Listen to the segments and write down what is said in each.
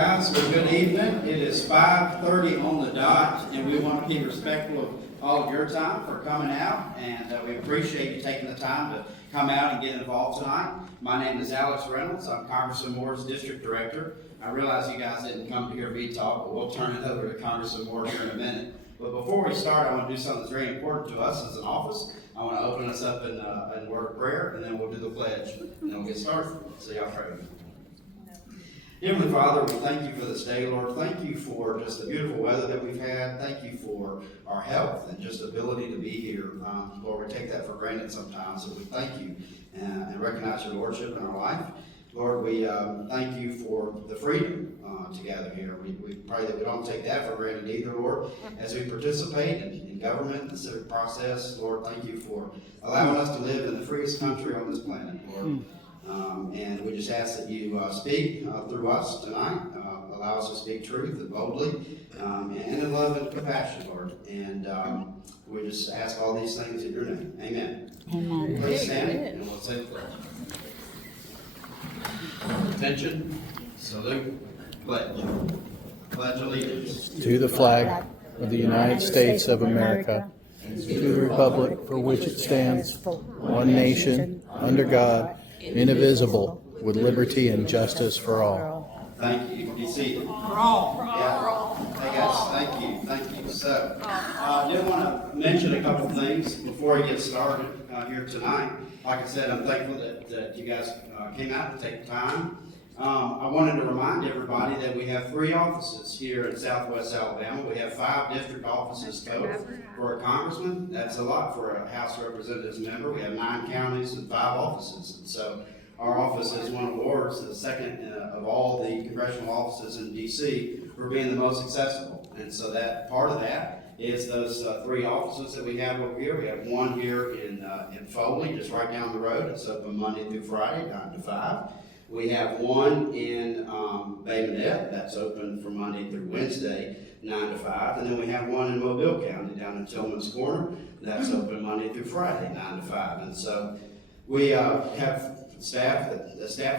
guys. Well, good evening. It is 5:30 on the dot, and we want to be respectful of all of your time for coming out, and we appreciate you taking the time to come out and get involved tonight. My name is Alex Reynolds. I'm Congressman Moore's District Director. I realize you guys didn't come to hear me talk, but we'll turn it over to Congressman Moore here in a minute. But before we start, I want to do something that's very important to us as an office. I want to open us up in a word of prayer, and then we'll do the pledge, and then we'll get started. So y'all pray with me. Heavenly Father, we thank you for this day, Lord. Thank you for just the beautiful weather that we've had. Thank you for our health and just ability to be here. Lord, we take that for granted sometimes, so we thank you and recognize your Lordship in our life. Lord, we thank you for the freedom to gather here. We pray that we don't take that for granted either, Lord. As we participate in government and the civic process, Lord, thank you for allowing us to live in the freest country on this planet, Lord. And we just ask that you speak through us tonight, allow us to speak truth and boldly, and in love and compassion, Lord. And we just ask all these things in your name. Amen. Amen. Please stand and we'll say the pledge. Attention, salute, pledge. Pledge allegiance to the flag of the United States of America, and to the republic for which it stands, one nation, under God, indivisible, with liberty and justice for all. Thank you. You can be seated. Yeah. Hey guys, thank you. So, I did want to mention a couple things before we get started here tonight. Like I said, I'm thankful that you guys came out to take the time. I wanted to remind everybody that we have 3 offices here in Southwest Alabama. We have 5 district offices total for a congressman. That's a lot for a House of Representatives member. We have 9 counties and 5 offices. And so our office has won awards, the second of all the congressional offices in D.C. for being the most accessible. And so that part of that is those 3 offices that we have over here. We have one here in Foley, just right down the road. It's open Monday through Friday, 9 to 5. We have one in Bay Minette, that's open from Monday through Wednesday, 9 to 5. And then we have one in Mobile County down in Tillman's Corner, that's open Monday through Friday, 9 to 5. And so we have staff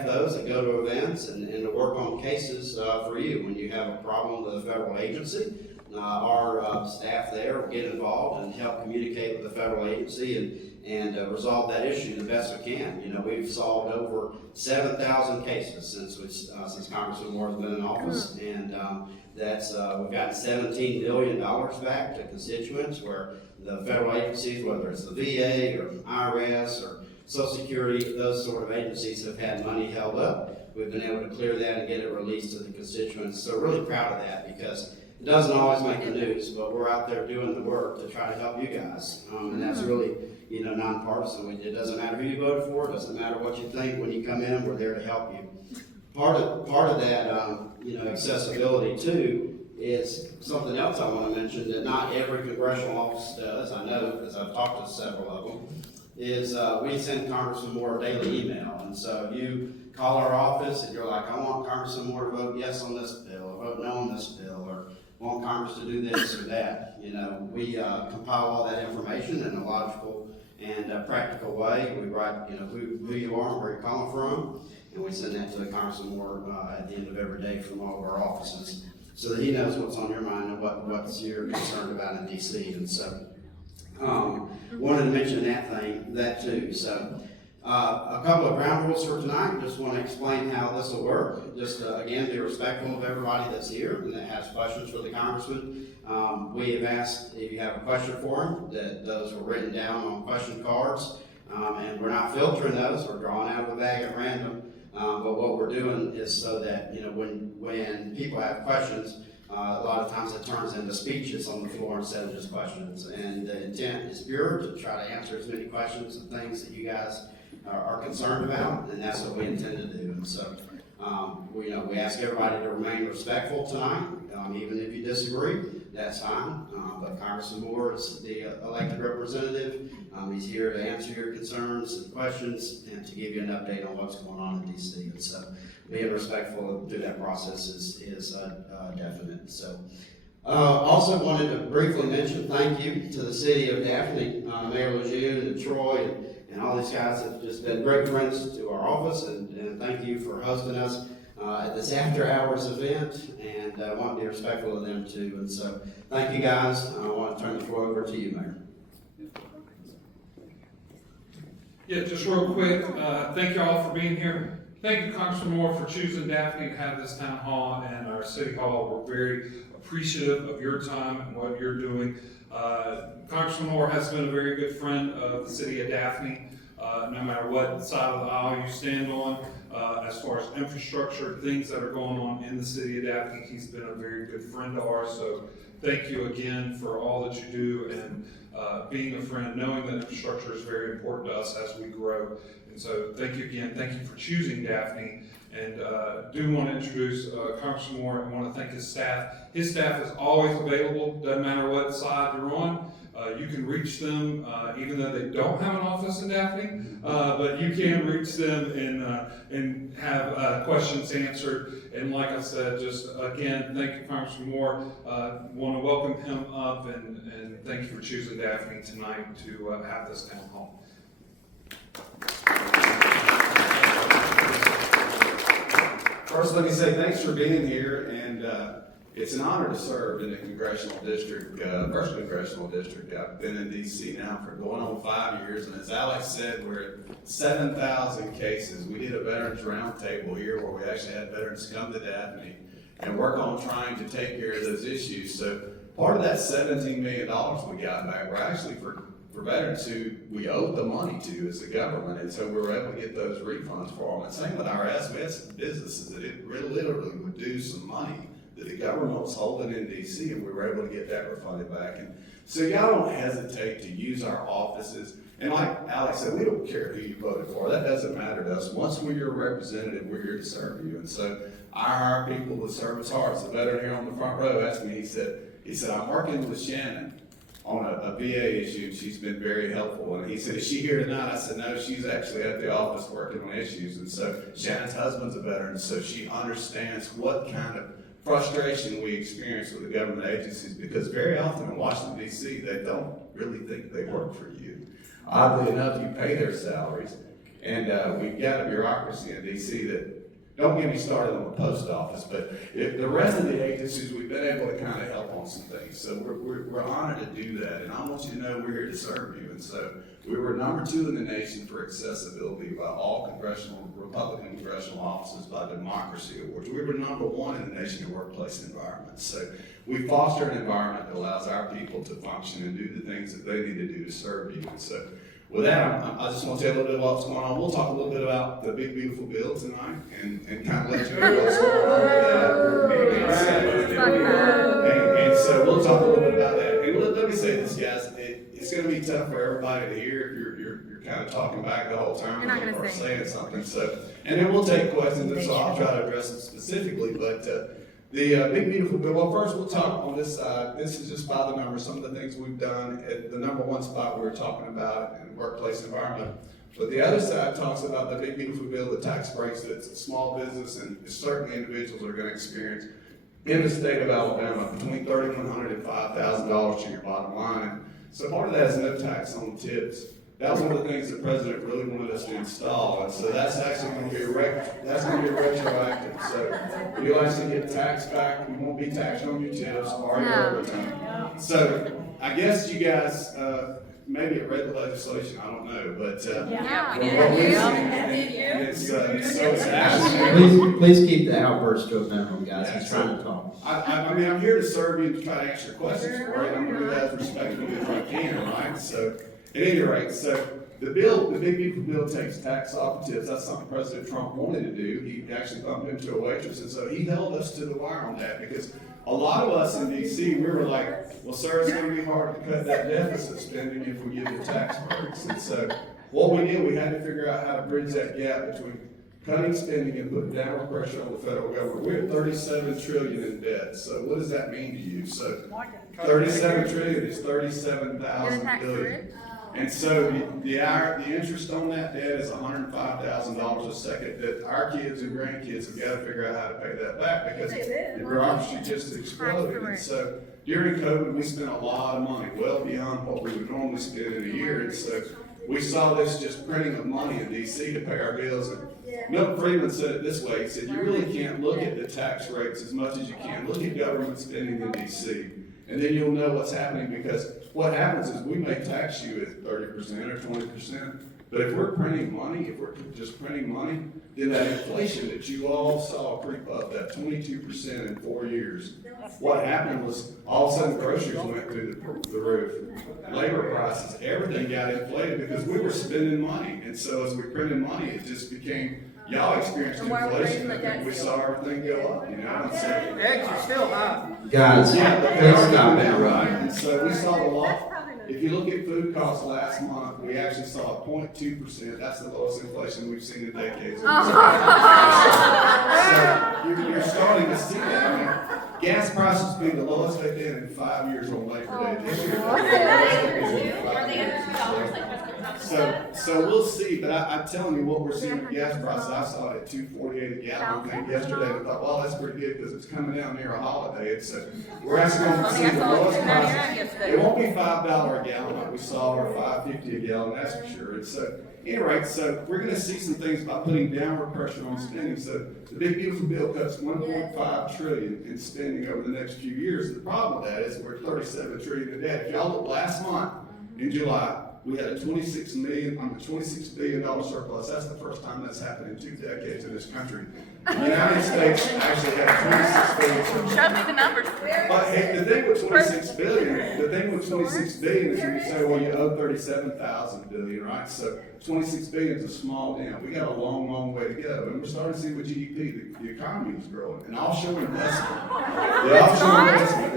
those that go to events and to work on cases for you. When you have a problem with a federal agency, our staff there will get involved and help communicate with the federal agency and resolve that issue the best we can. You know, we've solved over 7,000 cases since Congressman Moore has been in office, and we've gotten $17 billion back to constituents where the federal agencies, whether it's the VA or IRS or Social Security, those sort of agencies have had money held up. We've been able to clear that and get it released to the constituents. So really proud of that, because it doesn't always make the news, but we're out there doing the work to try to help you guys. And that's really, nonpartisan. It doesn't matter who you voted for. It doesn't matter what you think. When you come in, we're there to help you. Part of that, accessibility too, is something else I want to mention that not every congressional office does. I know because I've talked to several of them. Is we send Congressman Moore a daily email, and so if you call our office and you're like, I want Congressman Moore to vote yes on this bill, or vote no on this bill, or want Congress to do this or that, we compile all that information in a logical and practical way. We write, who you are and where you're calling from, and we send that to Congressman Moore at the end of every day from all of our offices, so that he knows what's on your mind and what's you're concerned about in D.C. And so, wanted to mention that too. So, a couple of ground rules for tonight. Just want to explain how this will work. Just again, be respectful of everybody that's here and that has questions for the congressman. We have asked if you have a question for him, that those were written down on question cards, and we're not filtering those. We're drawing out of the bag at random. But what we're doing is so that when people have questions, a lot of times it turns into speeches on the floor instead of just questions. And the intent is pure, to try to answer as many questions and things that you guys are concerned about, and that's what we intend to do. And so, we ask everybody to remain respectful tonight. Even if you disagree, that's fine. But Congressman Moore is the elected representative. He's here to answer your concerns and questions and to give you an update on what's going on in D.C. And so, being respectful through that process is definite. So, also wanted to briefly mention thank you to the city of Daphne, Mayor Lejeune and Troy, and all these guys have just been great friends to our office, and thank you for hosting us at this after-hours event, and I want to be respectful of them too. And so, thank you guys. I want to turn the floor over to you, Mayor. Yeah, just real quick, thank you all for being here. Thank you, Congressman Moore, for choosing Daphne to have this town hall and our city hall. We're very appreciative of your time and what you're doing. Congressman Moore has been a very good friend of the city of Daphne, no matter what side of the aisle you stand on. As far as infrastructure, things that are going on in the city of Daphne, he's been a very good friend of ours. So thank you again for all that you do and being a friend, knowing that infrastructure is very important to us as we grow. And so thank you again. Thank you for choosing Daphne. And do want to introduce Congressman Moore. I want to thank his staff. His staff is always available, doesn't matter what side you're on. You can reach them, even though they don't have an office in Daphne, but you can reach them and have questions answered. And like I said, just again, thank you, Congressman Moore. Want to welcome him up and thank you for choosing Daphne tonight to have this town hall. First, let me say thanks for being here, and it's an honor to serve in the congressional district, first congressional district. I've been in D.C. now for going on 5 years, and as Alex said, we're at 7,000 cases. We did a Veterans Roundtable here where we actually had veterans come to Daphne and work on trying to take care of those issues. So part of that $17 million we got back were actually for veterans who we owed the money to as a government, and so we were able to get those refunds for them. And same with our businesses, that it literally would do some money that the government was holding in D.C., and we were able to get that refunded back. And so y'all don't hesitate to use our offices. And like Alex said, we don't care who you voted for. That doesn't matter to us. Once we're your representative, we're here to serve you. And so I hire people with service hearts. The veteran here on the front row asked me, he said, I'm working with Shannon on a VA issue, and she's been very helpful. And he said, is she here tonight? I said, no, she's actually at the office working on issues. And so Shannon's husband's a veteran, so she understands what kind of frustration we experience with the government agencies, because very often in Washington, D.C., they don't really think they work for you. Oddly enough, you pay their salaries, and we've got a bureaucracy in D.C. that, don't get me started on the post office, but if the rest of the agencies, we've been able to kind of help on some things. So we're honored to do that, and I want you to know we're here to serve you. And so we were number 2 in the nation for accessibility by all Republican congressional offices by Democracy Awards. We were number 1 in the nation in workplace environments. So we foster an environment that allows our people to function and do the things that they need to do to serve you. And so with that, I just want to tell you a little bit about what's going on. We'll talk a little bit about the big, beautiful bill tonight and kind of let you know what's going on with that. And so we'll talk a little bit about that. And let me say this, guys. It's going to be tough for everybody to hear if you're kind of talking back the whole time or saying something. So, and then we'll take questions, and so I'll try to address them specifically. But the big, beautiful bill, well, first we'll talk on this side. This is just by the numbers, some of the things we've done. At the number 1 spot we were talking about in workplace environment. But the other side talks about the big, beautiful bill, the tax breaks that small business and certain individuals are going to experience in the state of Alabama, between $3,100 and $5,000 to your bottom line. And so part of that is no tax on tips. That was one of the things the president really wanted us to install, and so that's actually going to be retroactive. So you'll actually get tax back. You won't be taxed on your tips or your overtime. So I guess you guys maybe have read the legislation. I don't know, but it's actually. Please keep the outburst to a minimum, guys. He's trying to talk. I mean, I'm here to serve you and to try to answer questions for you. I'm going to do that as respectfully as I can, right? So. At any rate, so the big beautiful bill takes tax off tips. That's something President Trump wanted to do. He actually bumped into a waitress, and so he held us to the wire on that, because a lot of us in D.C., we were like, well, sir, it's going to be hard to cut that deficit spending if we give the tax breaks. And so what we did, we had to figure out how to bridge that gap between cutting spending and putting downward pressure on the federal government. We're at $37 trillion in debt. So what does that mean to you? So $37 trillion is 37,000 billion. And so the interest on that debt is $105,000 a second that our kids and grandkids have got to figure out how to pay that back, because the bureaucracy just exploded. And so during COVID, we spent a lot of money, well beyond what we would normally spend in a year. And so we saw this just printing of money in D.C. to pay our bills. And Milton Friedman said it this way, he said, you really can't look at the tax rates as much as you can. Look at government spending in DC, and then you'll know what's happening, because what happens is we may tax you at 30% or 20%, but if we're printing money, if we're just printing money, then that inflation that you all saw creep up, that 22% in 4 years, what happened was all of a sudden groceries went through the roof. Labor prices, everything got inflated because we were spending money. And so as we printed money, it just became, y'all experienced inflation, and we saw everything go up, you know? And so, Eggs are still high. Guys, yeah, but they please are stop coming it. down, right? And so we saw the law. If you look at food costs last month, we actually saw a 0.2%. That's the lowest inflation we've seen in decades. So you're starting to see that. I mean, gas prices being the lowest they've been in 5 years on Labor Day this year. So we'll see, but I'm telling you what we're seeing with gas prices. I saw it at $2.48 a gallon, I think yesterday, and I thought, well, that's pretty good because it's coming down near a holiday. And so we're actually going to see the lowest prices. It won't be $5 a gallon like we saw, or $5.50 a gallon, that's for sure. And so, anyway, so we're going to see some things by putting downward pressure on spending. So the big beautiful bill cuts $1.5 trillion in spending over the next few years. The problem with that is we're $37 trillion in debt. If y'all look last month in July, we had a $26 billion surplus. That's the first time that's happened in 2 decades in this country. The United States actually had a $26 billion surplus. Show me the numbers. But hey, the thing with $26 billion is when you say, well, you owe $37,000 billion, right? So $26 billion is a small dam. We got a long, long way to go. And we're starting to see with GDP, the economy is growing. And offshore investment,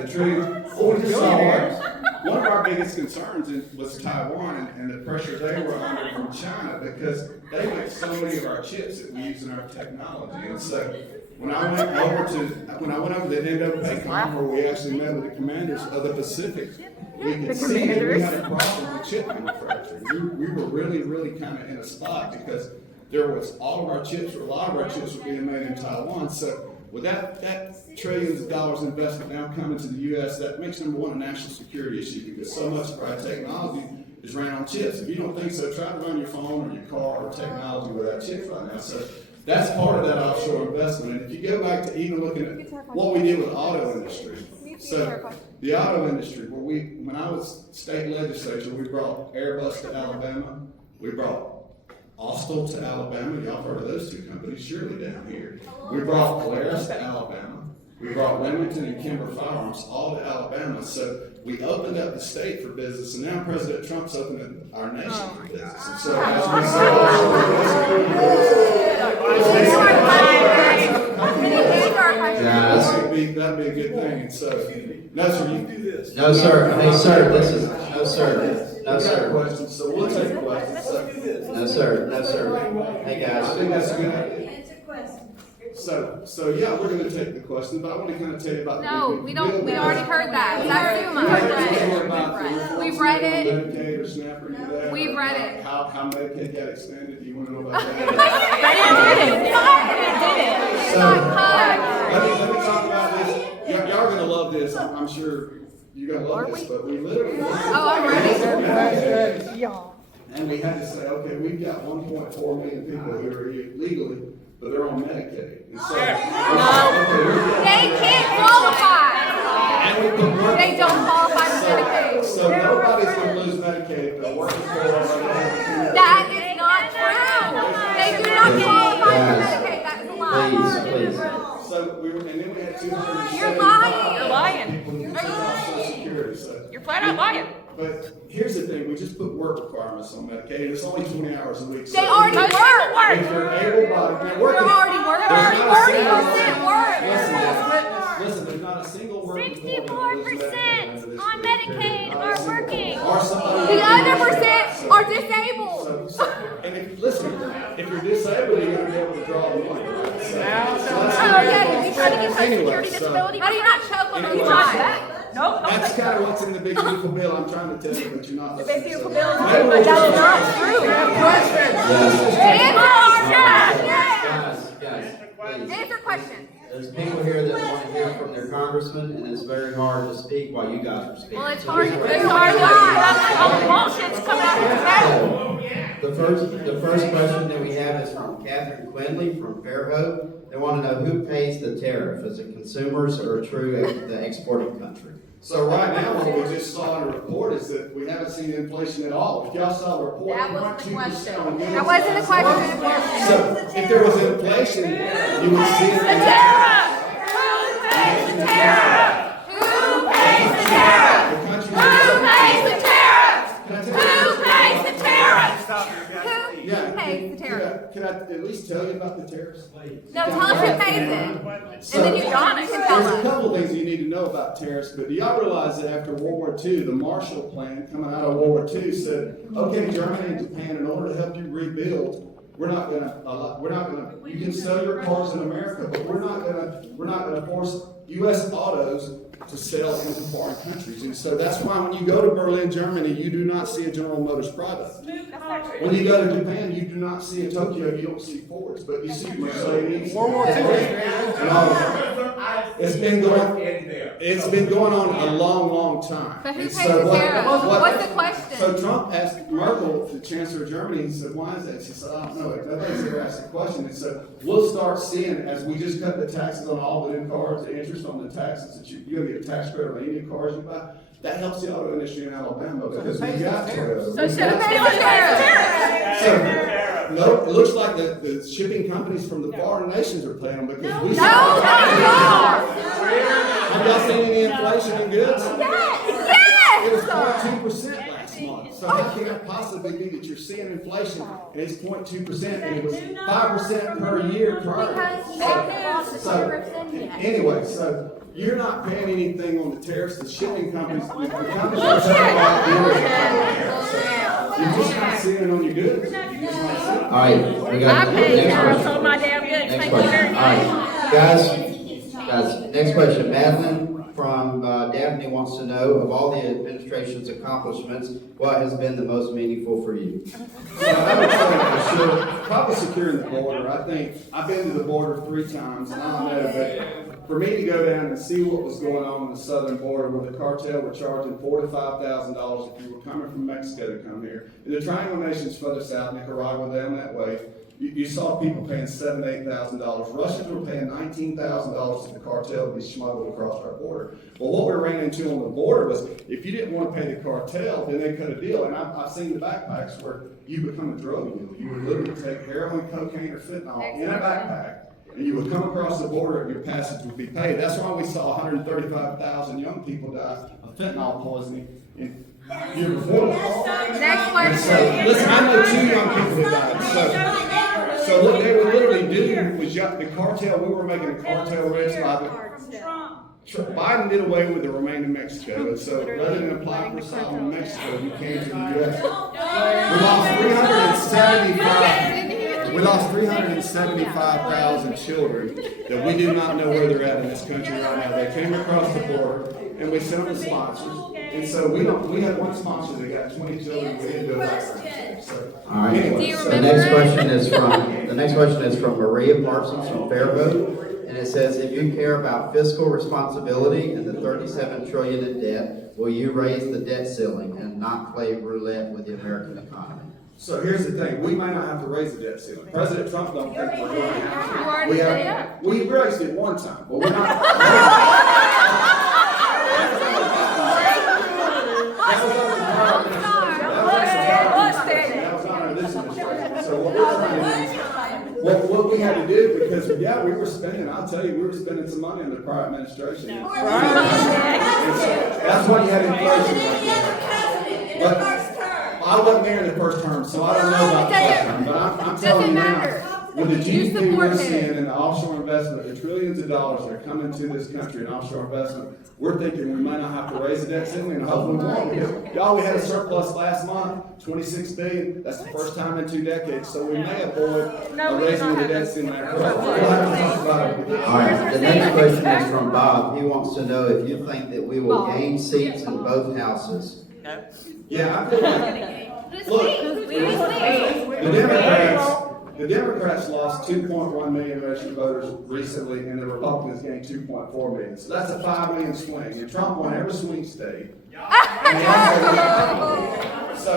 the trillions. Oh, we just saw one of our biggest concerns was Taiwan and the pressure they were under from China, because they make so many of our chips that we use in our technology. And so when I went over to the Indo-Pacific, where we actually met with the commanders of the Pacific, we could see that we had a problem with chip manufacturing. We were really, really kind of in a spot, because there was a lot of our chips were being made in Taiwan. So with that trillions of dollars investment now coming to the U.S., that makes, number one, a national security issue, because so much of our technology is ran on chips. If you don't think so, try to run your phone or your car or technology without chips right now. So that's part of that offshore investment. And if you go back to even looking at what we did with the auto industry, so the auto industry, when I was state legislature, we brought Airbus to Alabama, we brought Austal to Alabama. Y'all heard of those two companies, surely down here. We brought Polaris to Alabama. We brought Remington and Kimber Firearms all to Alabama. So we opened up the state for business, and now President Trump's opening our nation for business. And so as we that'd be a good thing. And so, no, sir, you do this. No, sir. Hey, sir, this is, no, sir. No, sir. Questions, so we'll take questions. No, sir. No, sir. Hey, I guys. think that's a good idea. So yeah, we're gonna take the question, but I want to kind of tell you about the. No, we don't, we already heard that. That's SUMA. We've read it. Medicaid or SNAP or any of that? We've read it. How Medicaid got extended, do you want to know about that? Let me talk about this. Y'all are gonna love this, I'm sure you're gonna love this, but we literally. I'm ready. And we had to say, okay, we've got 1.4 million people who are here legally, but they're on Medicaid. And so, They can't qualify. and we put work- They don't qualify for Medicaid. So nobody's gonna lose Medicaid if they're working for it. That is not true. They do not qualify for Medicaid. That is a lie. Please. So and then we had 275. You're lying. You're lying. people who took off Social Security, so. You're flat out lying. But here's the thing, we just put work requirements on Medicaid, and it's only 20 hours a week. So They already work. if you're able-bodied, now working. They're already working. There's not a single- 40% work. Listen, there's not a single working. 64% on Medicaid are working. Or somebody. The other percent are disabled. And if, listen, if you're disabled, you're gonna be able to draw the money, right? So that's- Oh, yeah, you try to get Social Anyway, Security so- disability. How do you not choke on those Anyway, lives? Nope. That's kind of what's in the big beautiful bill, I'm trying to tell you, but you're not listening. Big beautiful So- bill is Maybe good, we'll but that's just- not true. Guys, please. Answer question. There's people here that want to hear from their congressman, and it's very hard to speak while you guys are speaking. Well, it's So hard. just- It's hard not. All the bullshit's coming out of your mouth. The first question that we have is from Catherine Quinley from Fairhope. They want to know who pays the tariff, is it consumers or the exporting country? So right now, what we just saw in the report is that we haven't seen inflation at all. If y'all saw the report, That wasn't the 2% question. on goods. That wasn't the question. So if there was inflation, you would see it. The tariff! Who pays the tariff? Who pays the tariff? The country. Who pays the tariff? Who pays the tariff? Who Yeah. pays the tariff? Can I at least tell you about the tariffs? No, tell us who pays it. So, And then you, Donna, can tell there's a us. couple things you need to know about tariffs, but do y'all realize that after World War II, the Marshall Plan coming out of World War II said, okay, Germany and Japan, in order to help you rebuild, we're not gonna, you can sell your cars in America, but we're not gonna force U.S. autos to sell into foreign countries. And so that's why when you go to Berlin, Germany, you do not see a General Motors product. When you go to Japan, you do not see, in Tokyo, you don't see Fords, but you see Mercedes. World War II. And all of that. It's been going on a long, long time. But who And pays so the tariff? What's the So question? Trump asked Merkel, the Chancellor of Germany, he said, why is that? She said, I don't know. Nobody's ever asked the question. And so we'll start seeing, as we just cut the taxes on all the new cars, the interest on the taxes that you're gonna get a tax credit on any new cars you buy. That helps the auto industry in Alabama because we got Toyota. So should have paid the tariff. So, no, it looks like the shipping companies from the foreign nations are paying them because we. No, not Have y'all seen any inflation in goods? It was Yes! 0.2% last month. So how can it possibly be that you're seeing inflation and it's 0.2% and it was 5% per year prior? Because they have the tariffs in yet. Anyway, so you're not paying anything on the tariffs. The shipping companies, the companies are paying about you're just not seeing it on your goods. You just not seeing it. All right, we got I paid next tariffs question. on my damn goods, Next thank you very question. All much. right, guys, next question. Madeline from Daphne wants to know, of all the administration's accomplishments, what has been the most meaningful for you? So I would say for sure, probably securing the border. I think, I've been to the border 3 times, and I don't know, but for me to go down and see what was going on the southern border, where the cartel were charging $4,000 to $5,000 if you were coming from Mexico to come here. In the Triangle Nations further south, Nicaragua down that way, you saw people paying $7,000 to $8,000. Russians were paying $19,000 to the cartel to be smuggled across our border. Well, what we ran into on the border was, if you didn't want to pay the cartel, then they cut a deal. And I've seen the backpacks where you become a drug dealer. You would literally take heroin, cocaine, or fentanyl in a backpack, and you would come across the border and your passage would be paid. That's why we saw 135,000 young people die of fentanyl poisoning in year before. Next And so, question. listen, I know 2 young people who died. So what they would literally do was, the cartel, we were making a cartel rich by Biden did away with the remain in Mexico, and so rather than apply for asylum in Mexico, you came to the U.S. We lost 375,000 children that we do not know where they're at in this country right now. They came across the border, and we sent them to sponsors. And so we had one sponsor that got 20 children, we didn't do a background check. So, All right. anyway, So the next question is from Maria Parsons from Fairhope, and it says, if you care about fiscal responsibility and the $37 trillion in debt, will you raise the debt ceiling and not play roulette with the American economy? So here's the thing, we may not have to raise the debt ceiling. President Trump don't think we're going to have to. You already said it. We raised it one time, but we're not. That was under this administration. So what we're trying to do, what we had to do, because, yeah, we were spending, I'll tell you, we were spending some money in the prior administration. And so that's why you had inflation. But I wasn't there in the first term, so I don't know about the first term, but I'm telling you now, with the GDP we're seeing and the offshore investment, the trillions of dollars that are coming to this country in offshore investment, we're thinking we might not have to raise the debt ceiling, and hopefully we won't. Because, y'all, we had a surplus last month, $26 billion. That's the first time in 2 decades, so we may avoid raising the debt ceiling. We'll have to talk about it. All right, the next question is from Bob. He wants to know if you think that we will gain seats in both houses. Yeah, I feel like, look, the Democrats lost 2.1 million registered voters recently, and the Republicans gained 2.4 million. So that's a 5 million swing, and Trump won every swing state. So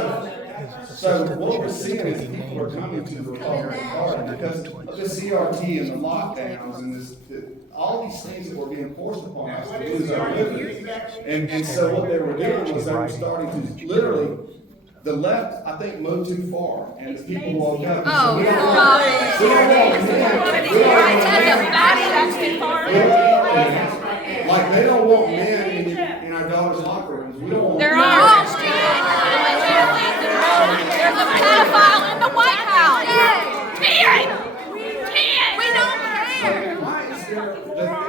So what we're seeing is people are coming to the Republican Party because of the CRT and the lockdowns and all these things that were being forced upon us to lose our liberty. And so what they were doing was they were starting to literally, the left, I think, moved too far, and the people woke up. Oh, We don't stop. Like, they don't want men in our daughters' locker rooms. We don't want There men. are. There's a pedophile in the White House. We don't care. Why is there,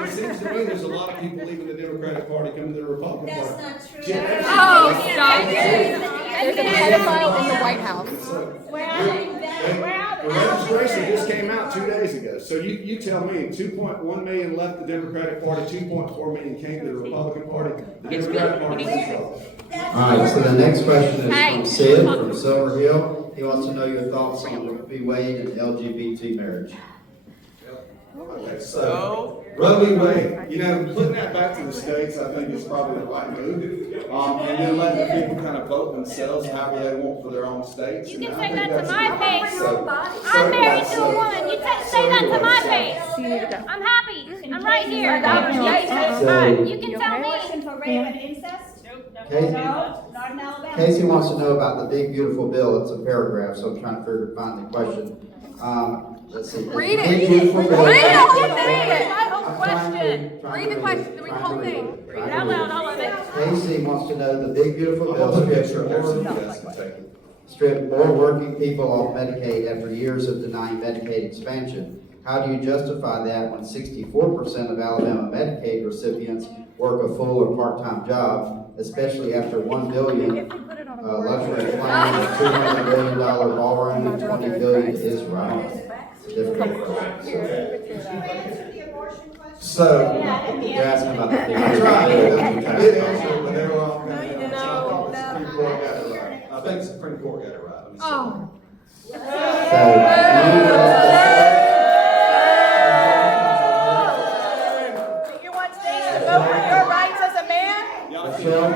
it seems to me there's a lot of people leaving the Democratic Party coming to the Republican Party. That's not true. Oh, stop. There's a pedophile in the White House. The registration just came out 2 days ago, so you tell me, 2.1 million left the Democratic Party, 2.4 million came to the Republican Party, the Democratic Party is in trouble. All right, so the next question is from Sid from Silver Hill. He wants to know your thoughts on Roe v. Wade and LGBT marriage. Okay, so Roe v. Wade, putting that back to the states, I think is probably the right move. And then letting the people kind of vote themselves however they want for their own states. You can And I say think that to that's- my face. so- I'm married to a woman. You say that to my face. I'm happy. I'm right here. You can tell me. For rape and incest? Casey, No, not in Alabama. Casey wants to know about the big beautiful bill. It's a paragraph, so I'm trying to find the question. Let's see. Read it. Big beautiful bill. Read the whole thing. I'm trying to Read the question. Read the whole thing. Read it Out loud, all of it. Casey wants to know the big beautiful bill stripped more working people off Medicaid after years of denying Medicaid expansion. How do you justify that when 64% of Alabama Medicaid recipients work a full or part-time job, especially after $1 billion luxury plan, a $200 billion ballroom, and $20 billion is wrong? It's a difficult question. So, You're asking about the big I tried, bill. I did answer, but they were all kind of, I thought the Supreme Court got it right. I think the Supreme Court got it right. Let me see. Oh. You want states to vote for your rights as a man? Michelle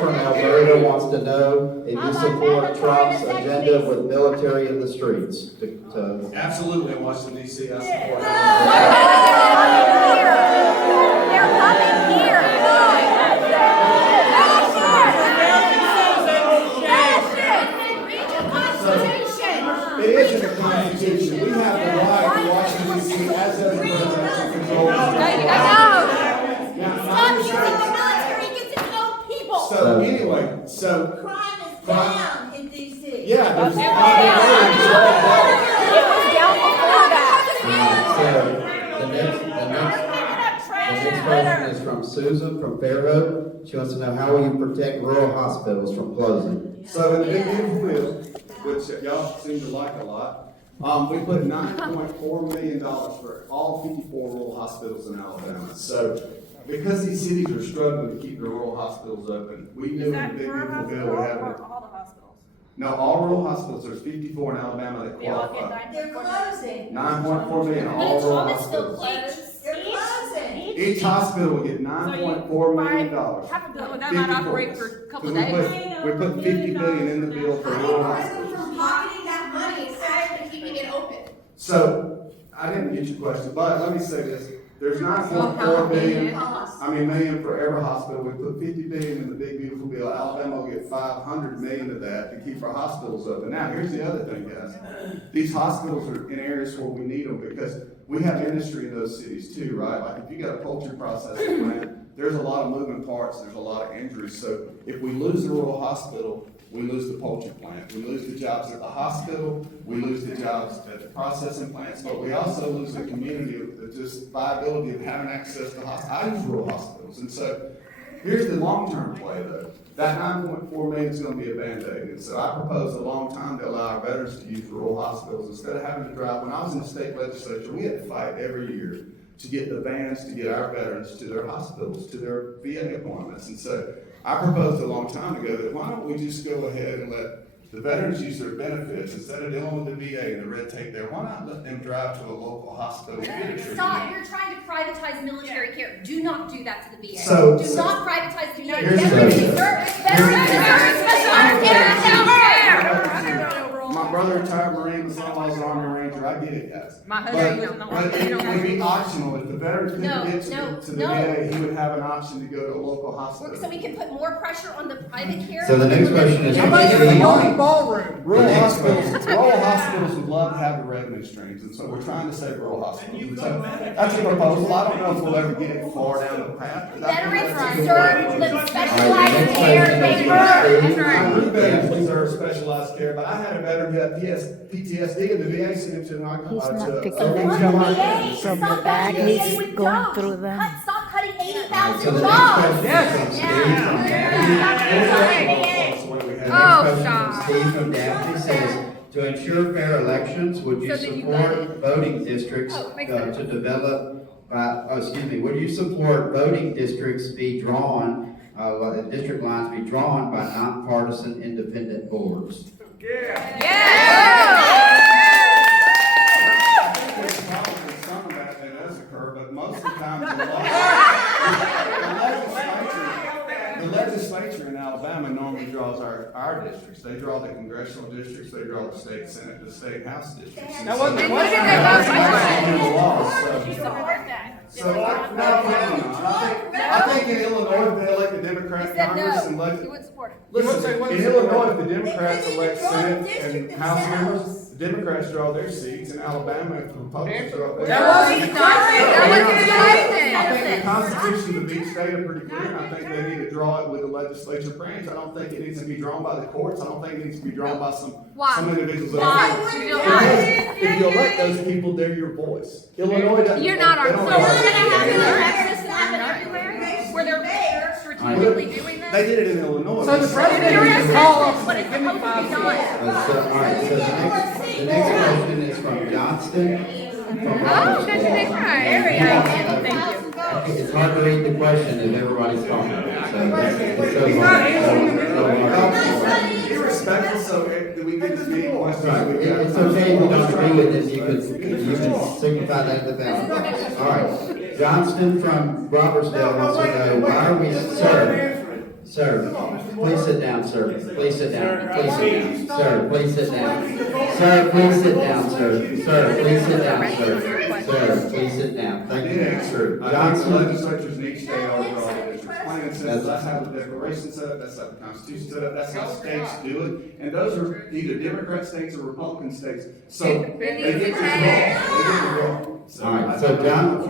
from Alberta wants to know if you support Trump's agenda with military in the streets. Absolutely, in Washington DC, I support it. They're coming here. It is in the Constitution. We have the right in Washington DC as a president to control. I Now, Stop using the military against its own people. So anyway, so Crime is down in DC. yeah, there's It was down before that. So the next question is from Susan from Fairhope. She wants to know, how will you protect rural hospitals from closing? So in the big beautiful bill, which y'all seem to like a lot, we put $9.4 million for all 54 rural hospitals in Alabama. So because these cities are struggling to keep their rural hospitals open, we knew in the big beautiful bill we had. No, all rural hospitals, there's 54 in Alabama that qualify. They're closing. 9.4 million, all rural hospitals. They're closing. Each hospital will get $9.4 million. That might operate for a couple of days. We put $50 billion in the bill for rural hospitals. From pocketing that money instead of keeping it open. So, I didn't get your question, but let me say this. There's $9.4 million for every hospital. We put $50 billion in the big beautiful bill. Alabama will get $500 million of that to keep our hospitals open. Now, here's the other thing, guys. These hospitals are in areas where we need them because we have industry in those cities too, right? Like if you got a poultry processing plant, there's a lot of moving parts, there's a lot of injuries. So if we lose the rural hospital, we lose the poultry plant. We lose the jobs at the hospital. We lose the jobs at the processing plants. But we also lose the community of just viability of having access to hospitals. I use rural hospitals. And so here's the long-term play, though. That $9.4 million is going to be a Band-Aid. And so I proposed a long time to allow our veterans to use rural hospitals instead of having to drive. When I was in the state legislature, we had to fight every year to get the vans to get our veterans to their hospitals, to their VA appointments. And so I proposed a long time ago that why don't we just go ahead and let the veterans use their benefits instead of dealing with the VA and the red tape there. Why not let them drive to a local hospital and get a treatment? Stop, you're trying to privatize military care. Do not do that to the VA. So- Do not privatize the VA. Here's the- Veterans deserve My brother retired Marine, my son-in-law's an Army Ranger, I get it, guys. But it would be optional, if the veteran couldn't get to the VA, he would have an option to go to a local hospital. So we can put more pressure on the private care. So the next question is. Rural hospitals would love to have the revenue streams, and so we're trying to save rural hospitals. And so that's a proposal, I don't know if we'll ever get it far down the path. But Veterans deserve the specialized care they Our earn. veterans deserve specialized care, but I had a veteran who had PTSD and the VA sent him to an He's not picking to them from the back, he's going through them. Stop cutting So 80,000 the jobs. next question from Steve from Daphne says, to ensure fair elections, would you support voting districts to develop, would you support voting districts be drawn, district lines be drawn by nonpartisan independent boards? Some of that does occur, but most of the time, the legislature in Alabama normally draws our districts. They draw the congressional districts, they draw the state senate, the state house districts. What did they I think in Illinois, if they elect a Democrat Congress and He wouldn't support it. listen, in Illinois, if the Democrats elect Senate and House members, the Democrats draw their seats. In Alabama, if the Republicans draw their seats. I think the constitution of each state are pretty clear, and I think they need to draw it with the legislature branch. I don't think it needs to be drawn by the courts. I don't think it needs to be drawn by some individuals. If you elect those people, they're your voice. Illinois doesn't. You're not our they don't voice. elect- Where they're strategically doing this. They did it in Illinois. So the president can call up, but it's supposed to be done. The next question is from Johnston. Oh, that's your next one. There we go. Thank you. It's hard to read the question if everybody's talking. So Be respectful, so that we get as many questions as we can. it's okay if you don't agree with it, you can signify that at the ballot. All right, Johnston from Robertsdale wants to know, why are we, sir, please sit down, sir, please sit down, please sit down, sir, please sit down, sir, please sit down, sir, please sit down, sir, please sit down, thank you. Answer. Johnson. Legislatures in each state are drawn districts. Plain and simple, that's how the Declaration set up, that's how the Constitution set up, that's how states do it. And those are either Democrat states or Republican states. So they get to draw. All right, so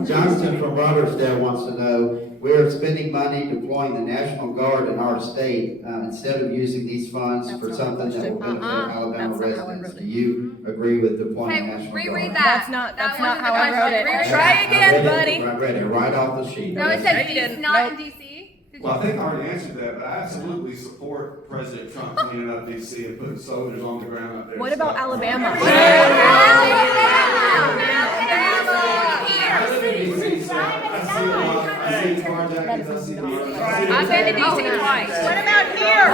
Johnston from Robertsdale wants to know, we're spending money deploying the National Guard in our state, instead of using these funds for something that will benefit Alabama residents. Do you agree with deploying the National Guard? Reread that. That's not how I wrote it. Try again, buddy. I read it right off the sheet. No, it said it's not in DC. Well, I think I already answered that, but I absolutely support President Trump cleaning up DC and putting soldiers on the ground out there. What about Alabama? I see carjackings, I see murders. I've been to DC twice. What about here?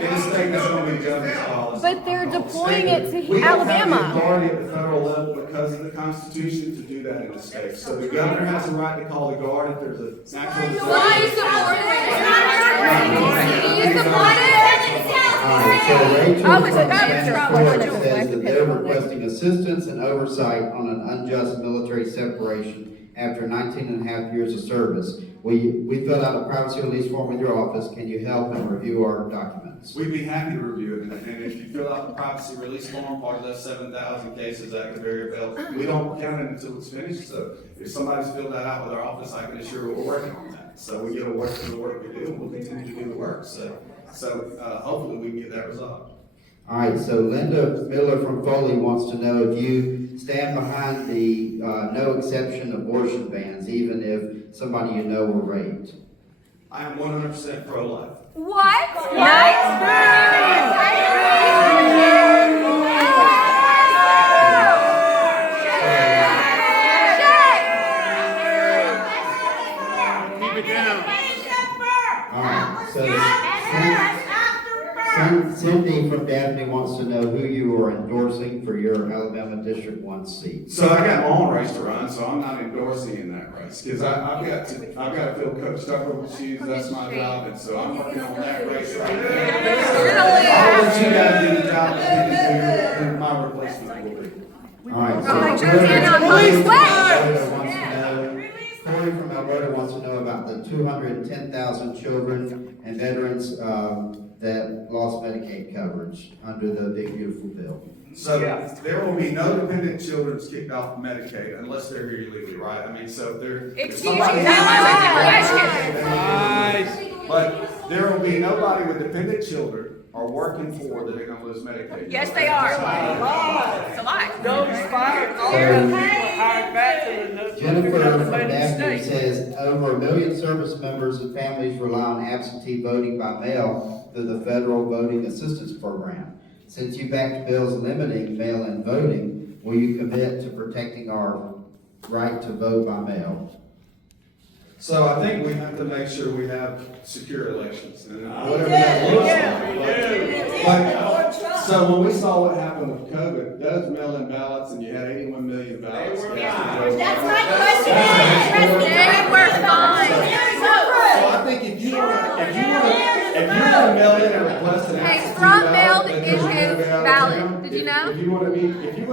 In a state that's going to be governor's policy. But they're deploying it to We don't have the Alabama. authority at the federal level because of the Constitution to do that in the state. So the governor has the right to call the guard if there's a natural disaster. Why you support it? You support it? All right, so Rachel I from was about to Santa drop Cruz one. says that they're requesting assistance and oversight on an unjust military separation after 19 and a half years of service. We filled out a privacy release form with your office. Can you help and review our documents? We'd be happy to review it, and if you fill out the privacy release form, part of those 7,000 cases that could vary belt, we don't count it until it's finished, so if somebody's filled that out with our office, I can assure we're working on that. So we get to work for the work we do, and we'll continue to do the work, so hopefully we can get that resolved. All right, so Linda Miller from Foley wants to know if you stand behind the no exception abortion bans, even if somebody you know were raped. I am 100% pro-life. What? All right, so Cindy from Daphne wants to know who you are endorsing for your Alabama District 1 seat. So I got my own race to run, so I'm not endorsing in that race, because I've got to fill Coach Tuberville's shoes, that's my job, and so I'm working on that race right now. I'll let you guys do the job of who my replacement will be. All right. Corey from Alberta wants to know about the 210,000 children and veterans that lost Medicaid coverage under the Big Beautiful Bill. So there will be no dependent children kicked off Medicaid unless they're here illegally, right? I mean, so if they're. Excuse me, that But there will be nobody with dependent children or working for that are gonna lose Medicaid. Yes, they are. It's a lie. Jennifer from Daphne says over 1 million service members and families rely on absentee voting by mail through the federal voting assistance program. Since you backed bills limiting mail-in voting, will you commit to protecting our right to vote by mail? So I think we have to make sure we have secure elections, and whatever that looks like. So when we saw what happened with COVID, those mail-in ballots, and you had 81 million ballots. That's my question. They were fine. So I think if you want to mail in and request an Hey, absentee front ballot, mailed because you're gonna is be out of valid. town, Did you know? If you want to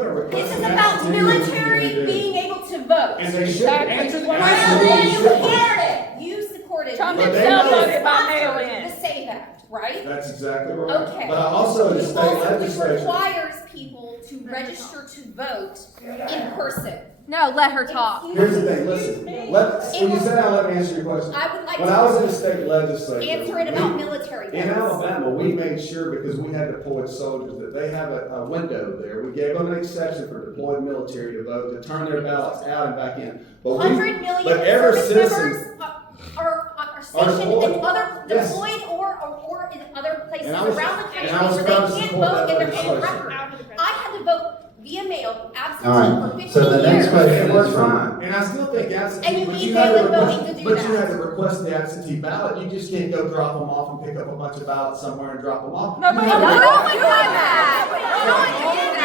request This is an about absentee, military you can do. being able to vote. And they should. Answer the Well, question. then you supported it. You supported it. Trump You himself sponsored voted by mail-in. The SAVE Act, right? That's exactly right. Okay. But I also, the state Also, which legislature. requires people to register to vote in person. No, let her talk. Here's the thing, listen, when you sit down, let me answer your question. I would like When I was in the to state legislature. answer it about we- military In votes. Alabama, we made sure, because we had deployed soldiers, that they have a window there. We gave them an exception for deployed military to vote, to turn their ballots out and back in. But 100 million but every service citizen- members are stationed deployed. in other, Yes. deployed or in other places And I around was- the and country, I was so proud to they can't support vote that in their own legislation. record. I had to vote via mail, absentee, All right, for 15 so the next years. question It worked is from, fine, and I still think absentee. And you but need had to mail-in request- voting to do But you that. had to request the absentee ballot, you just can't go drop them off and pick up a bunch of ballots somewhere and drop them off. No, but You no have to- No one did that. No one did that.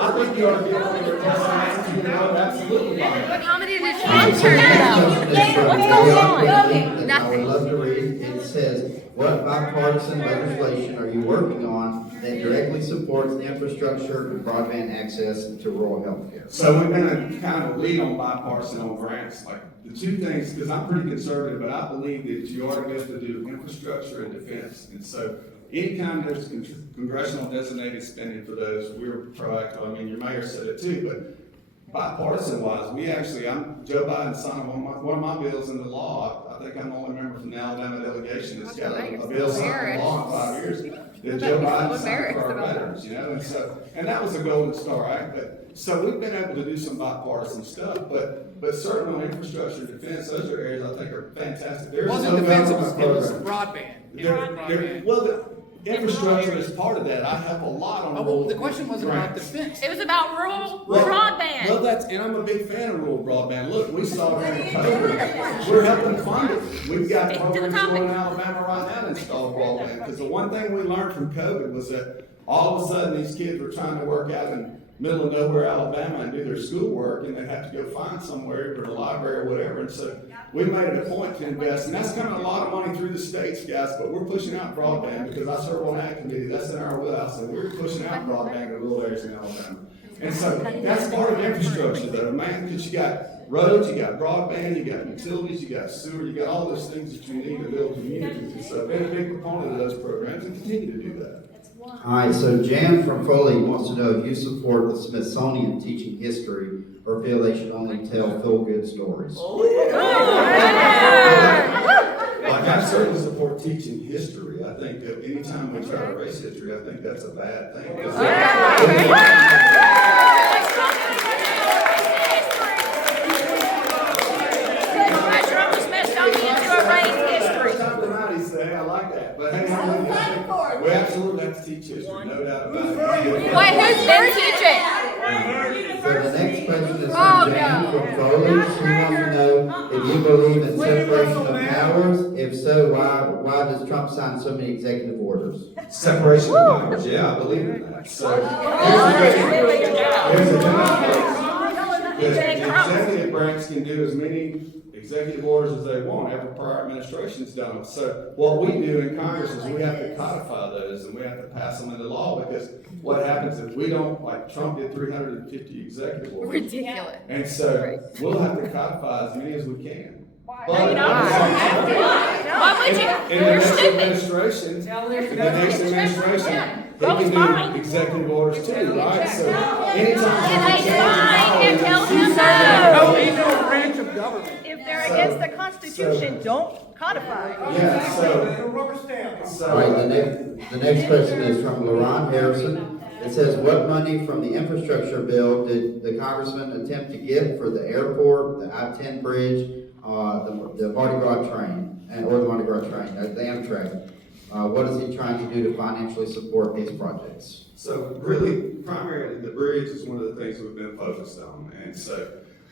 I think you ought to be able to request an absentee ballot, absolutely fine. You want me to just the next answer it? question is from What's Gary going on? Whitney that I Nothing. would love to read. It says, what bipartisan legislation are you working on that directly supports the infrastructure and broadband access to rural healthcare? So we've been a kind of lead on bipartisan on grants, like the two things, because I'm pretty conservative, but I believe that you ought to be able to do infrastructure and defense. And so anytime there's congressional designated spending for those, we're proactive. I mean, your mayor said it too, but bipartisan wise, Joe Biden signed one of my bills into law. I think I'm the only member from the Alabama delegation that's got a bill signed into law in 5 years that Joe Biden signed for our veterans, and that was a Golden Star Act. So we've been able to do some bipartisan stuff, but certainly on infrastructure and defense, those are areas I think are fantastic. There's Wasn't no defense, government it was program. broadband. Well, the infrastructure is part of that. I have a lot on. Oh, well, the question wasn't about grants. defense. It was about rural Well, broadband. and I'm a big fan of rural broadband. Look, we saw during COVID, we're helping fund it. We've got Stick to the programs going in topic. Alabama right now to install broadband, because the one thing we learned from COVID was that all of a sudden these kids were trying to work out in middle of nowhere Alabama and do their schoolwork, and they'd have to go find somewhere, or the library or whatever, and so we made it a point to invest, and that's coming a lot of money through the states, guys, but we're pushing out broadband, because I serve on that committee, that's in our wheelhouse, and we're pushing out broadband in rural areas in Alabama. And so that's part of infrastructure though, man, because you got roads, you got broadband, you got utilities, you got sewer, you got all those things that you need to build communities, and so been a big proponent of those programs and continue to do that. All right, so Jan from Foley wants to know if you support the Smithsonian teaching history or feel they should only tell feel-good stories. Like, I certainly support teaching history. I think that anytime we try to erase history, I think that's a bad thing. Pressure on the Smithsonian to erase history. Top of the night, he say, I like that. But hey, we absolutely have to teach history, no doubt about it. Wait, who's been teaching? So the next question is from Jan from Foley. She wants to know if you believe in separation of powers. If so, why does Trump sign so many executive orders? Separation of powers, yeah, I believe in that. So, can do as many executive orders as they want, every prior administration's done them. So what we do in Congress is we have to codify those and we have to pass them into law, because what happens if we don't, like Trump did 350 executive orders. Ridiculous. And so we'll have to codify as many as we can. Why would you? In the next administration, he can do executive orders too, right? So anytime. And tell him No, no. ain't no branch of government. If they're against the Constitution, don't codify. Yeah, so. All right, the next question is from LaRon Harrison. It says, what money from the infrastructure bill did the congressman attempt to get for the airport, the I-10 bridge, the Mardi Gras train, or the Mardi Gras train, the Amtrak? What is he trying to do to financially support these projects? So really, primarily, the bridge is one of the things we've been focused on. And so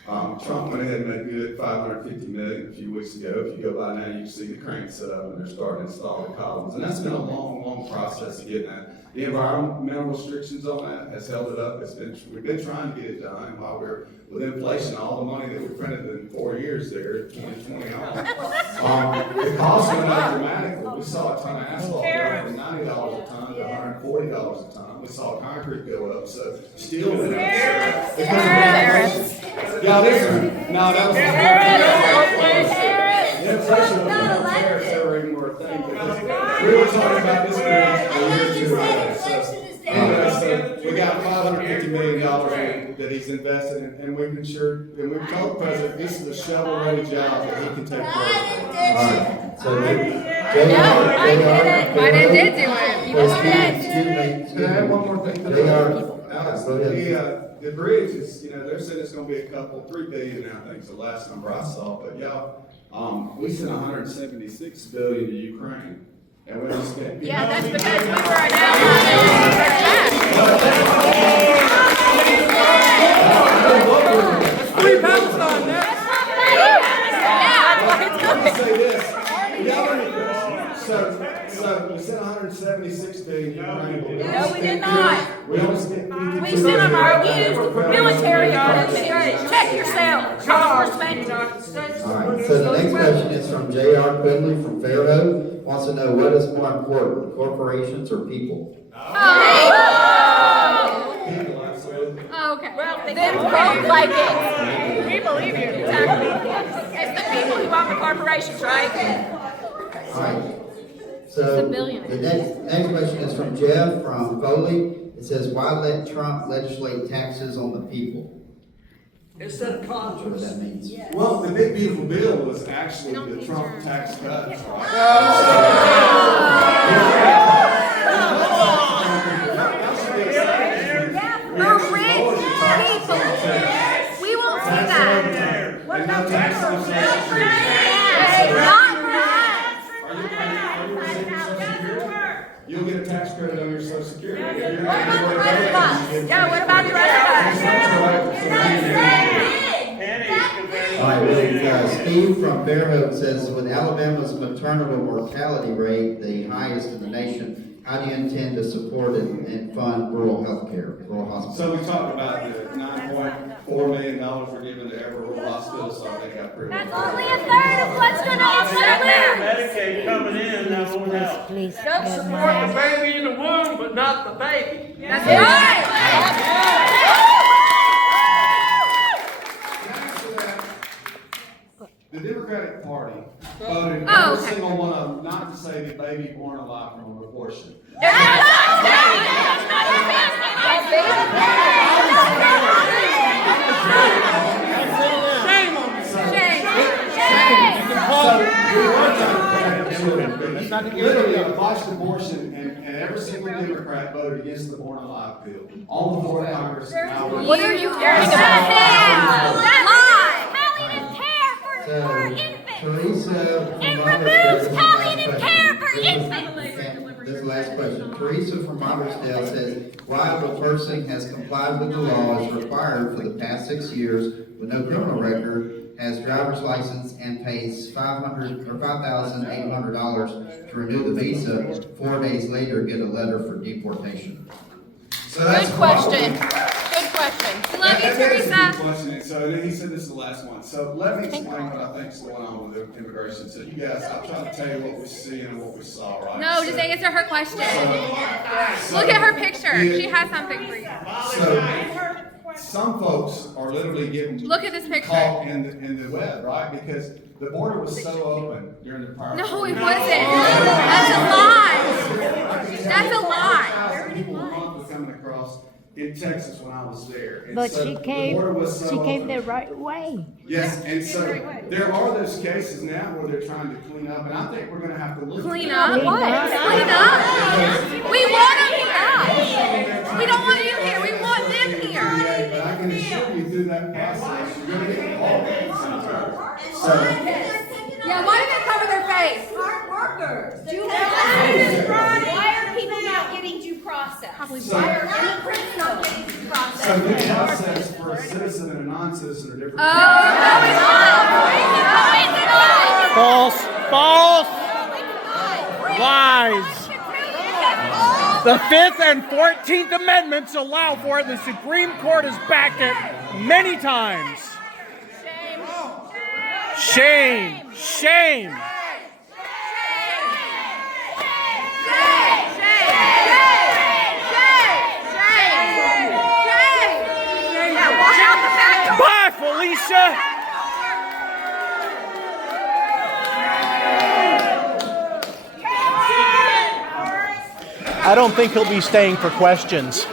Trump went ahead and made good $550 million a few weeks ago. If you go by now, you can see the cranes set up and they're starting to install the columns. And that's been a long, long process of getting that. The environmental restrictions on that has held it up. We've been trying to get it done while we're with inflation, all the money that we printed in 4 years there, 2020 on. The cost went up dramatically. We saw a ton of asphalt go from $90 a ton to $140 a ton. We saw concrete go up, so steel went up. Yeah, no, that was. Inflation was not tariffs ever even were a thing, because we were talking about this bridge a year or two ago. So we got $550 million that he's invested in, and we've ensured, and we've told the president this is a shovel-ready job that he can take care of. All right, so I did do it. You just did. Can I add one more thing to that? Alex, the bridge is, they're saying it's gonna be $3 billion now, I think is the last number I saw, but we sent $176 billion to Ukraine. And we don't spend. Yeah, that's because we were now. Free Palestine now. That's why it's Let me good. say this. So we sent $176 billion to Ukraine. No, we did not. We only spent $52 We sent them our used military equipment. Check yourself, Congressman. right, so the next question is from J.R. Quinley from Fairhope. Wants to know, what is more important, corporations or people? People, absolutely. Okay. Well, then vote like it. We believe you. Exactly. It's the people who own the corporations, right? All right, so the next question is from Jeff from Foley. It says, why let Trump legislate taxes on the people? Instead of I'm not sure what that means. Well, the big beautiful bill was actually the Trump tax cuts. The rich people. We won't see that. What about tax on Social Not for You'll get a tax credit on your Social Security. us. What about the rest of us? Yeah, what about the rest of us? All right, well, Steve from Fairhope says, with Alabama's maternal mortality rate the highest in the nation, how do you intend to support and fund rural health care, rural hospitals? So we talked about the $9.4 million we're giving to every rural hospital, so I think I proved That's it. only a third of what's gonna happen there. Medicaid coming in, that won't help. Please, Don't support the baby in the womb, but not the baby. That's right. The Democratic Party voted Oh, every okay. single one of them not to say the baby born alive from an abortion. Shame on you. Literally, I botched abortion, and every single Democrat voted against the born alive bill. On the floor of Congress. Now we're- What are you carrying about? Palliative care for infants. Teresa. It removes palliative care for infants. This is the last question. Teresa from Robertsdale says, why if a person has complied with the law as required for the past 6 years with no criminal record, has driver's license and pays $5,800 to renew the visa, 4 days later get a letter for deportation? So that's Good question. Good question. Love you, That is a good Teresa. question. And so then he said, this is the last one. So let me explain what I think is going on with immigration. So you guys, I'll try to tell you what we're seeing and what we saw, right? No, just answer her question. Look at her picture. She has something for you. So some folks are literally getting Look at this picture. caught in the web, right? Because the border was so open during the prior. No, it wasn't. That's a lie. That's a lie. People a month were coming across in Texas when I was there. And But so she the came, border was so she came open. the right way. Yes, and so there are those cases now where they're trying to clean up, and I think we're gonna have to look. Clean at up? What? Clean up? We want them here. We don't want you here. We want them here. But I can assure you through that process, you're gonna get called. So, Yeah, why did they cover their face? Hard workers. Why are people not getting due process? so Why are immigrants not getting due process? So due process for a citizen and a non-citizen are different. Oh, no, it's not. False. False. Lies. The 5th and 14th Amendments allow for it. The Supreme Court has backed it many times. Shame. Shame. Bye, Felicia. I don't think he'll be staying for questions.